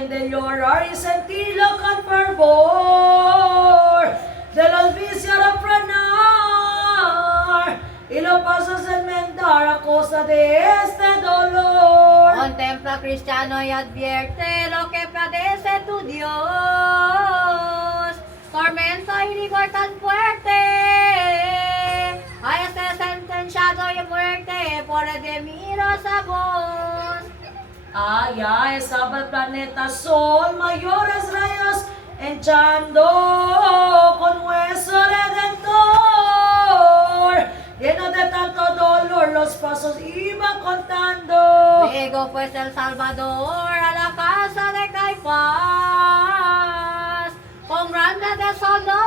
alguien de llorar y sentirlo con fervor, de los vicios refrenar y los pasos enmendar a causa de este dolor. Contempla, cristiano, y advierte lo que padece tu Dios. Tormento y rigor tan fuerte, a este sentenciado y muerte por redimirosa voz. Allá estaba el planeta Sol, mayores rayos hinchando con hueso redentor. Lleno de tanto dolor, los pasos iba contando. Luego pues el Salvador a la casa de Caifás, con grande deshonor,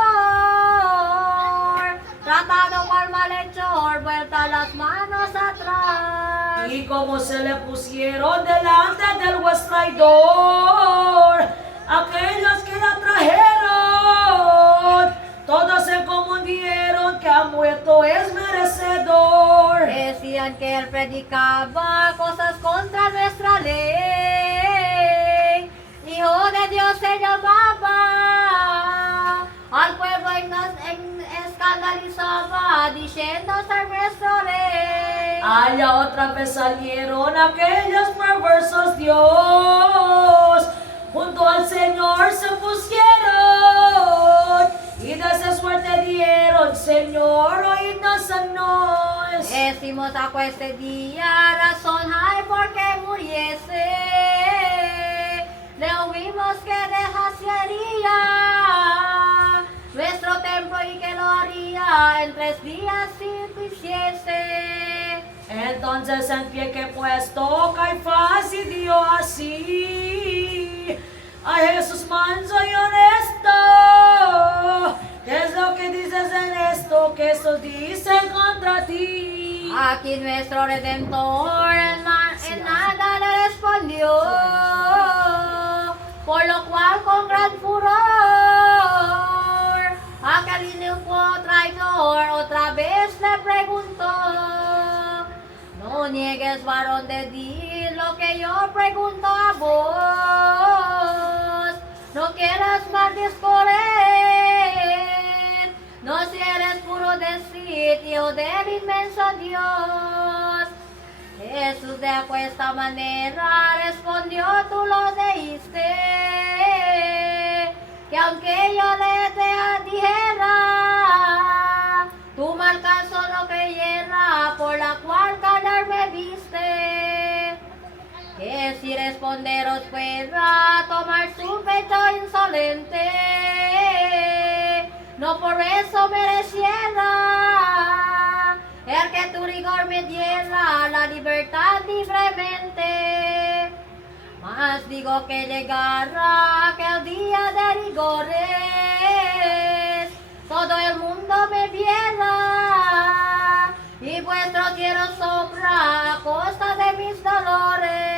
tratado cual malhechor, vuelta las manos atrás. Y como se le pusieron delante del juez traidor, aquellos que la trajeron, todos se confundieron que ha muerto es merecedor. Decían que él predicaba cosas contra nuestra ley. Hijo de Dios se llamaba, al pueblo escandalizaba, diciendo ser nuestro rey. Allá otra vez salieron aquellos perversos Dios, junto al Señor se pusieron, y de esa suerte dieron, Señor, oídnos a nos. Decimos a este día razón hay por qué muriese. Le oímos que dejaría nuestro templo y que lo haría en 3 días si quisiese. Entonces en pie que puesto Caifás y dio así a Jesús manso y honesto. ¿Qué es lo que dices en esto? Que estos dicen contra ti. Aquí nuestro Redentor en nada le respondió, por lo cual con gran furor aquel inicuo traidor otra vez le preguntó: no niegues, varón de Dios, lo que yo pregunto a vos. No quieras mal discorrer, no si eres puro decir, hijo del inmenso Dios. Jesús de esta manera respondió: tú lo deíste, que aunque yo le te dijera, tu mal caso no creyera, por la cual callar me viste. Que si responderos pueda tomar su pecho insolente, no por eso mereciera el que tu rigor me diera la libertad libremente. Mas digo que llegará aquel día de rigores, todo el mundo me viera, y vuestro cielo sobra a costa de mis dolores.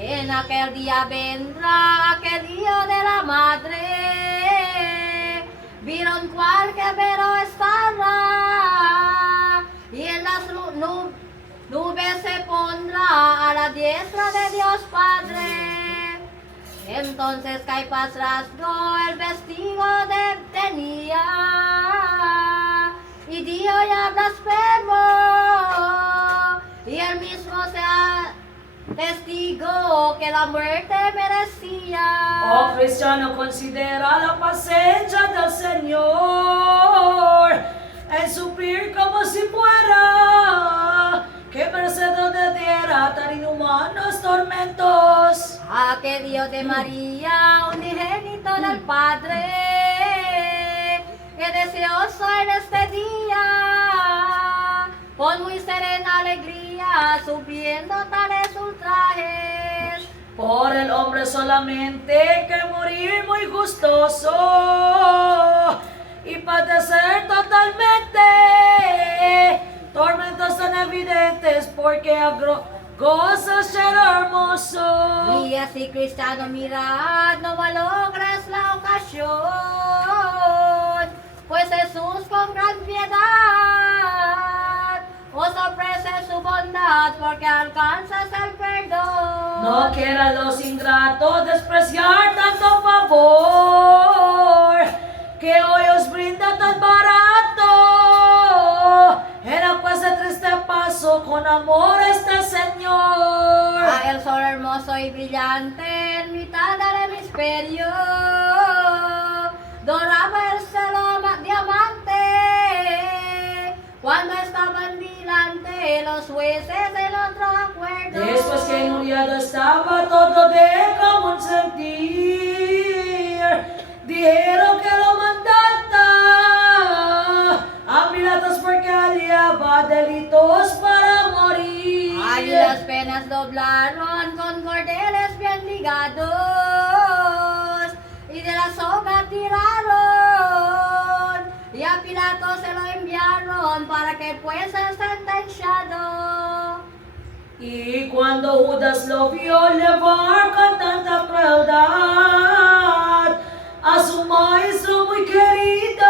En aquel día vendrá aquel día de la madre, vieron cual que vero estará, y en las nubes se pondrá a la diestra de Dios Padre. Entonces Caifás rasgó el vestido de tenía, y dio ya blasfemo, y él mismo se testigo que la muerte merecía. Oh cristiano, considera la paciencia del Señor en sufrir como si fuera que merecedor de diera tan inhumanos tormentos. Que Dios de María, unigénito del Padre, que deseoso en este día, con muy serena alegría, subiendo tales ultrajes. Por el hombre solamente que morir muy gustoso y padecer totalmente tormentos tan evidentes, porque goza ser hermoso. Y así, cristiano, mirad, no malogres la ocasión, pues Jesús con gran piedad os ofrece su bondad, porque alcanzas el perdón. No quieran los ingratos despreciar tanto favor que hoy os brinda tan barato. Era pues de triste paso con amor este Señor. A el sol hermoso y brillante en mitad del hemisferio doraba el cielo diamante cuando estaban delante los jueces del otro acuerdo. Después que muriado estaba todo de común sentir, dijeron que lo mandara a Pilatos porque hallaba delitos para morir. Allí las penas doblaron con cordeles bien ligados y de la soga tiraron y a Pilatos se lo enviaron para que fuese sentenciado. Y cuando Judas lo vio llevar con tanta crueldad a su maestro muy querido,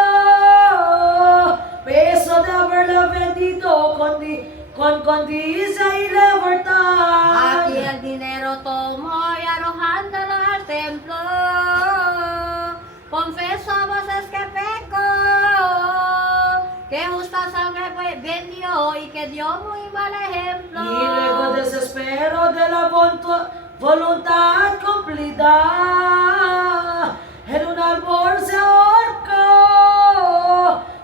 peso de haberlo vendido con codicia y libertad. Aquí el dinero tomó y arrojándolo al templo, confesó a voces que pecó, que justa sangre vendió y que dio muy mal ejemplo. Y luego desespero de la voluntad cumplida, en un árbol se ahorcó,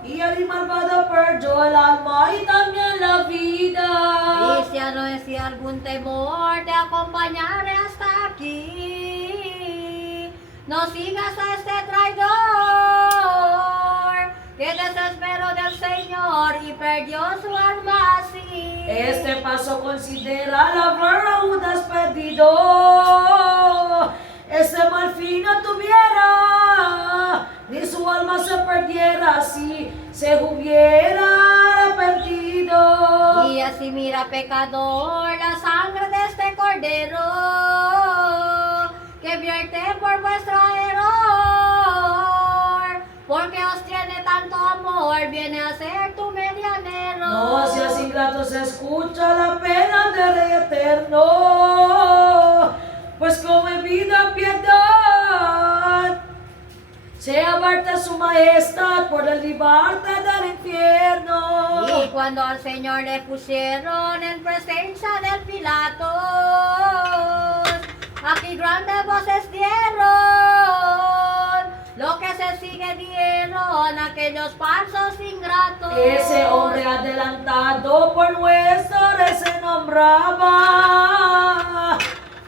y el malvado perdió el alma y también la vida. Y si no es si algún temor te acompañaré hasta aquí, no sigas a este traidor, que desespero del Señor y perdió su alma así. Este paso considera la haber a Judas perdido, ese mal fin no tuviera, ni su alma se perdiera si se hubiera arrepentido. Y así mira pecador la sangre de este cordero, que vierte por vuestro error, porque os tiene tanto amor, viene a ser tu medianero. No seas ingratos, escucha la pena del Rey eterno, pues come vida piedad, se abarta su majestad por el libarte del infierno. Y cuando al Señor le pusieron en presencia del Pilatos, aquí grandes voces dieron, lo que se sigue dieron aquellos falsos ingratos. Ese hombre adelantado por nuestro rey se nombraba,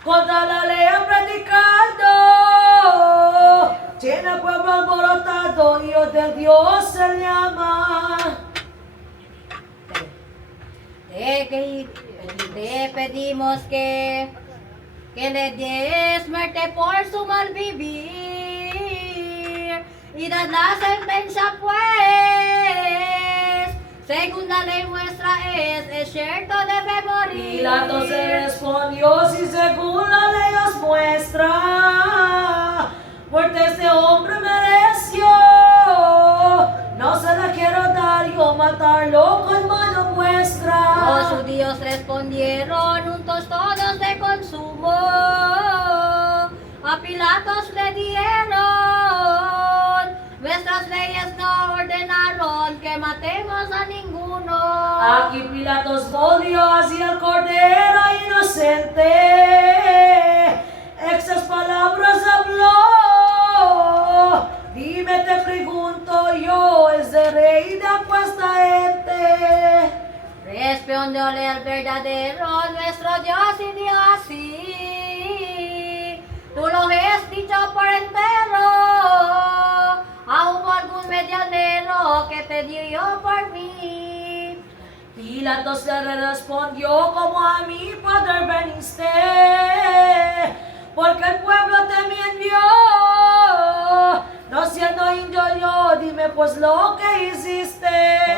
contra la ley predicando, tiene el pueblo alborotado, Hijo de Dios se llama. Te pedimos que le des muerte por su mal vivir y dad la sentencia pues, según la ley nuestra es cierto debe morir. Pilatos se respondió, si según la ley os muestra, muerte este hombre mereció, no se la quiero dar yo, matarlo con mano vuestra. Los judíos respondieron juntos todos de consumo, a Pilatos le dieron, nuestras leyes no ordenaron que matemos a ninguno. Aquí Pilatos volvió hacia el cordero inocente, estas palabras habló, dime te pregunto yo, ¿es de rey de aquesta gente? Respondióle el verdadero nuestro Dios y dio así, tú lo has dicho por entero, ¿a hubo algún medianero que te dio por mí? Pilatos le respondió, como a mi poder veniste, porque el pueblo te me envió, no siendo indio yo, dime pues lo que hiciste.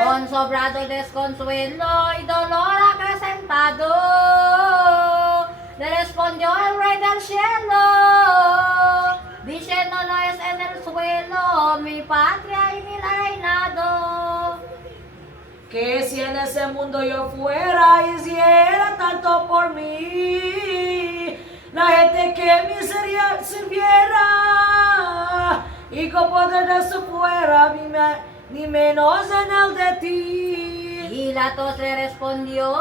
Con sobrado desconsuelo y dolor acrecentado, le respondió el Rey del cielo, diciendo no es en el suelo mi patria y mi reinado. Que si en ese mundo yo fuera, hiciera tanto por mí, y con poder de su fuera, ni menos en el de ti. Pilatos le respondió,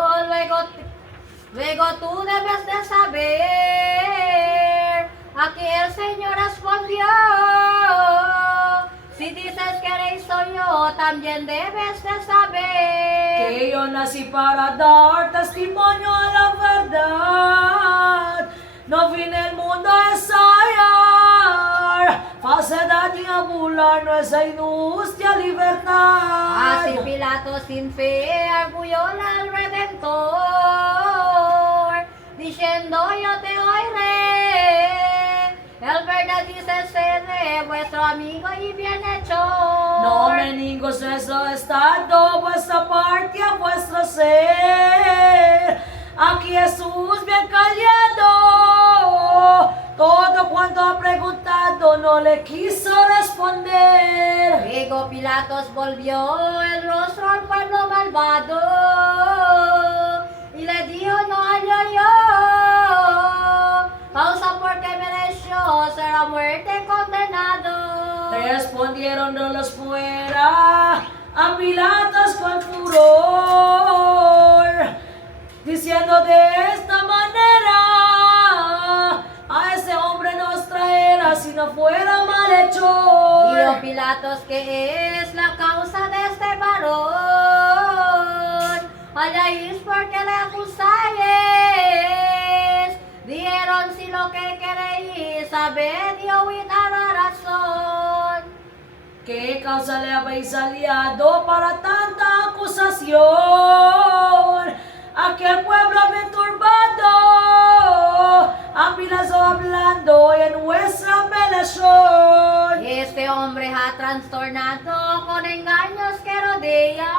luego tú debes de saber. Aquí el Señor respondió, si dices que eres soy yo, también debes de saber. Que yo nací para dar testimonio a la verdad. No vine al mundo a ensayar falsedad ni a burlar nuestra injusta libertad. Así Pilato sin fe arguyó al Redentor, diciendo yo te oiré. El verdad dice seré vuestro amigo y bienhechor. No menigos nuestro estado, vuestra parte a vuestro ser. Aquí Jesús bien callado, todo cuanto ha preguntado no le quiso responder. Luego Pilatos volvió el rostro al pueblo malvado y le dijo no hallo yo causa porque mereció ser a muerte condenado. Respondieron de los fuera a Pilatos con furor, diciendo de esta manera, a ese hombre nos traerá si no fuera malhechor. Dijo Pilatos que es la causa de este varón, halláis porque le acusáis. Dijeron si lo que queréis saber y oíd a la razón. ¿Qué causa le habéis aliado para tanta acusación? Aquel pueblo bien turbado, a Pilato hablando en vuestra apelación. Este hombre ha trastornado con engaños que rodea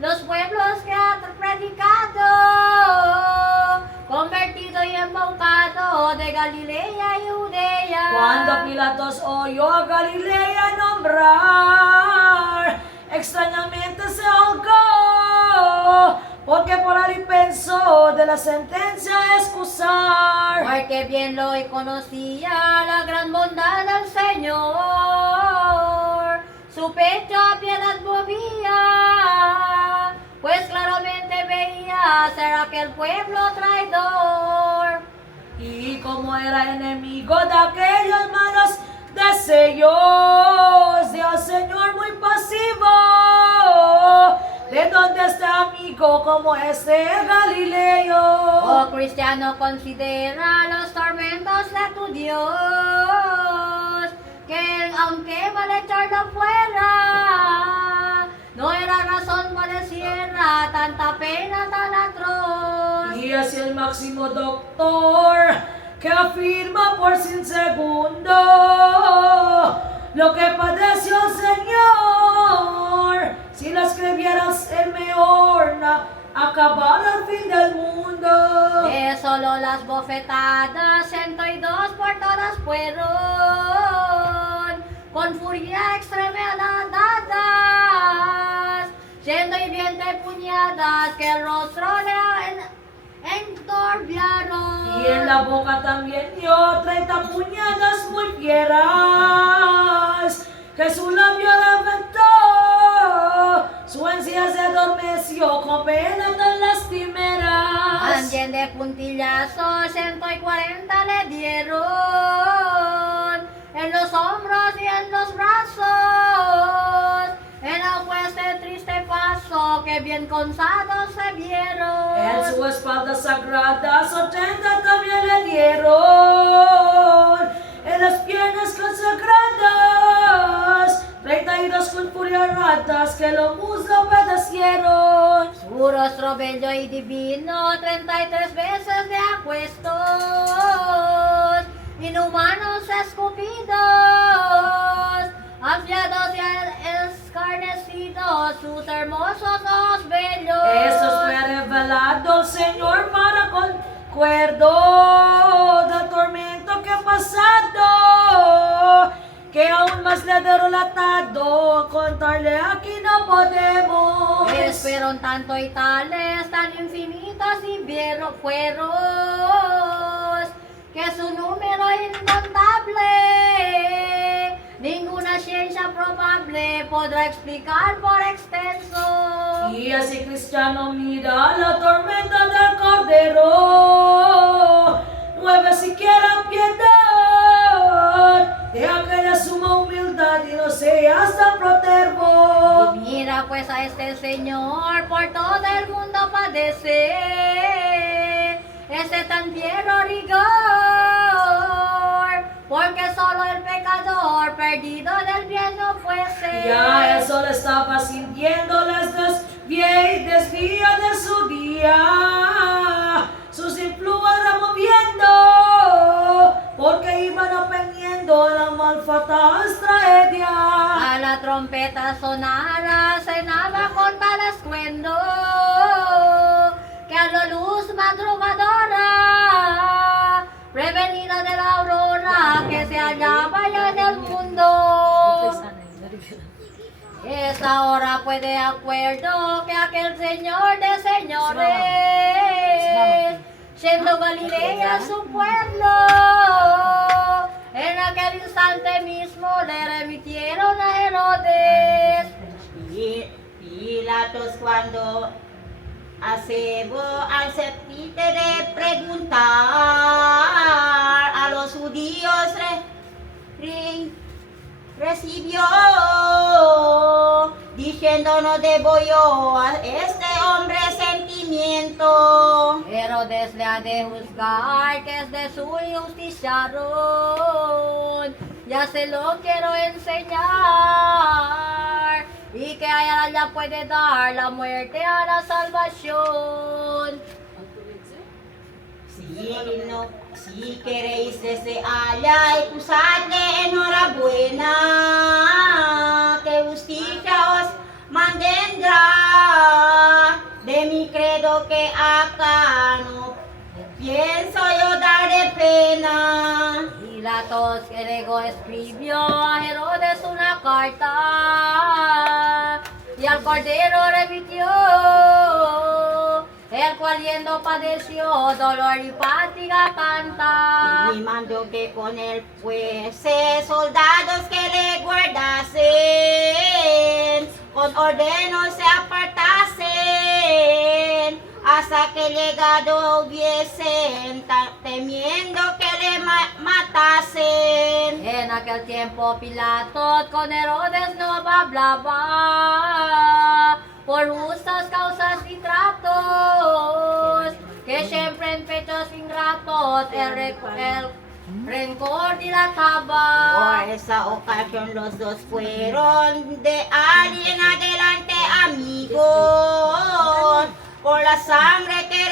los pueblos que ha predicado, convertido y embaucado de Galilea y Judea. Cuando Pilatos oyó a Galilea nombrar, extrañamente se ahogó, porque por ahí pensó de la sentencia excusar. Porque bien lo conocía la gran bondad del Señor, su pecho a piedad movía, pues claramente veía ser aquel pueblo traidor. Y como era enemigo de aquellos malos deseos, dio al Señor muy pasivo, de donde este amigo como este Galileo. Oh cristiano, considera los tormentos de tu Dios, que aunque malhechor no fuera, no era razón padeciera tanta pena tan atroz. Y es el máximo doctor que afirma por 100 segundos lo que padeció el Señor. Si lo escribieras el mejor acabar al fin del mundo. Que solo las bofetadas 102 por todas fueron, con furia extremada dadas, siendo hirientes puñadas que el rostro le entorbiaron. Y en la boca también dio 30 puñadas muy fieras. Jesús labio levantó, su encía se adormeció con pena tan lastimeras. También de puntillazos 140 le dieron, en los hombros y en los brazos, en el este triste paso que bien cansados se vieron. En su espalda sagrada 80 también le dieron, en las piernas consagradas 32 con furia ratas que los muslos padecieron. Su rostro bello y divino 33 veces de acuestos, inhumanos escupidos, afiados y escarnecidos, sus hermosos ojos bellos. Eso fue revelado el Señor para concuerdo del tormento que ha pasado, que aún más le he relatado, contarle aquí no podemos. Fueron tanto y tales, tan infinitos y fueron, que su número incontable ciencia probable podrá explicar por extenso. Y así cristiano mira la tormenta del Cordero, mueve siquiera piedad de aquella suma humildad y no seas tan protervo. Y mira pues a este Señor, por todo el mundo padece ese tan fiero rigor, porque solo el pecador perdido del bien no fuese. Ya el sol estaba sintiendo las desvía de su día, sus influencias moviendo, porque iban aprendiendo la malfatas tragedia. A la trompeta sonara, cenaba con tal estruendo, que a la luz madrugadora, prevenida de la aurora que se hallaba ya en el mundo. Esa hora fue de acuerdo que aquel Señor de señores, siendo Galilea su pueblo, en aquel instante mismo le remitieron a Herodes. Pilatos cuando acebo al septite de preguntar a los judíos recibió, diciendo no debo yo a este hombre sentimiento. Herodes le ha de juzgar que es de su justiciaron, ya se lo quiero enseñar, y que a ella puede dar la muerte a la salvación. Si queréis desde allá y pusadle enhorabuena, que justicia os mantendrá. De mi credo que acá no pienso yo dar de pena. Pilatos que luego escribió a Herodes una carta, y al Cordero remitió, el cual yendo padeció dolor y fatiga tanta. Y mandó que con él fuese soldados que le guardasen, con orden no se apartasen, hasta que llegado hubiesen, temiendo que le matasen. En aquel tiempo Pilato con Herodes no hablaba, por justas causas y tratos, que siempre en pechos ingratos el rencor dilataba. Por esa ocasión los dos fueron de ahí en adelante amigos, por la sangre que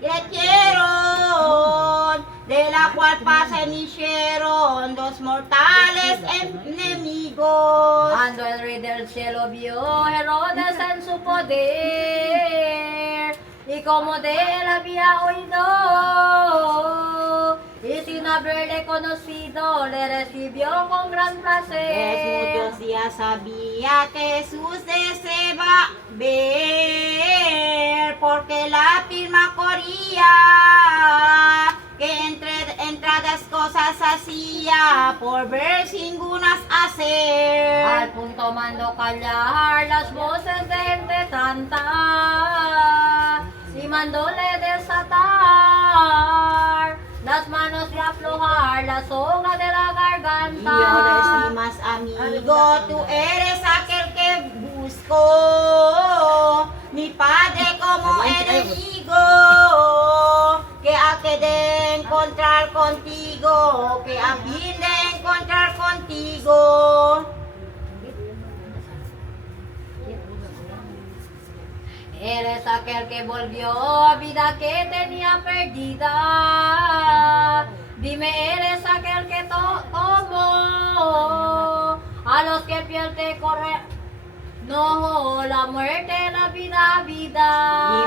remitieron, de la cual pasen hicieron dos mortales enemigos. Cuando el rey del cielo vio Herodes en su poder, y como de él había oído, y sin haberle conocido, le recibió con gran placer. Muchos días sabía que Jesús deseaba ver, porque la firma corría, que entradas cosas hacía, por ver singunas hacer. Al punto mandó callar las voces de gente tanta, y mandóle desatar las manos y aflojar la soga de la Y garganta. ahora estimas amigo, tú eres aquel que busco, mi padre como enemigo, que a que de encontrar contigo, que a fin de encontrar contigo. Eres aquel que volvió a vida que tenía perdida. Dime, eres aquel que tomó a los que pierden correr. No, la muerte, la vida.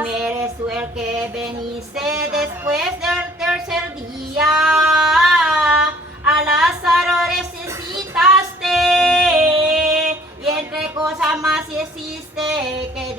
Y eres tú el que veniste después del tercer día, a Lázaro resucitaste, y entre cosas más hiciste que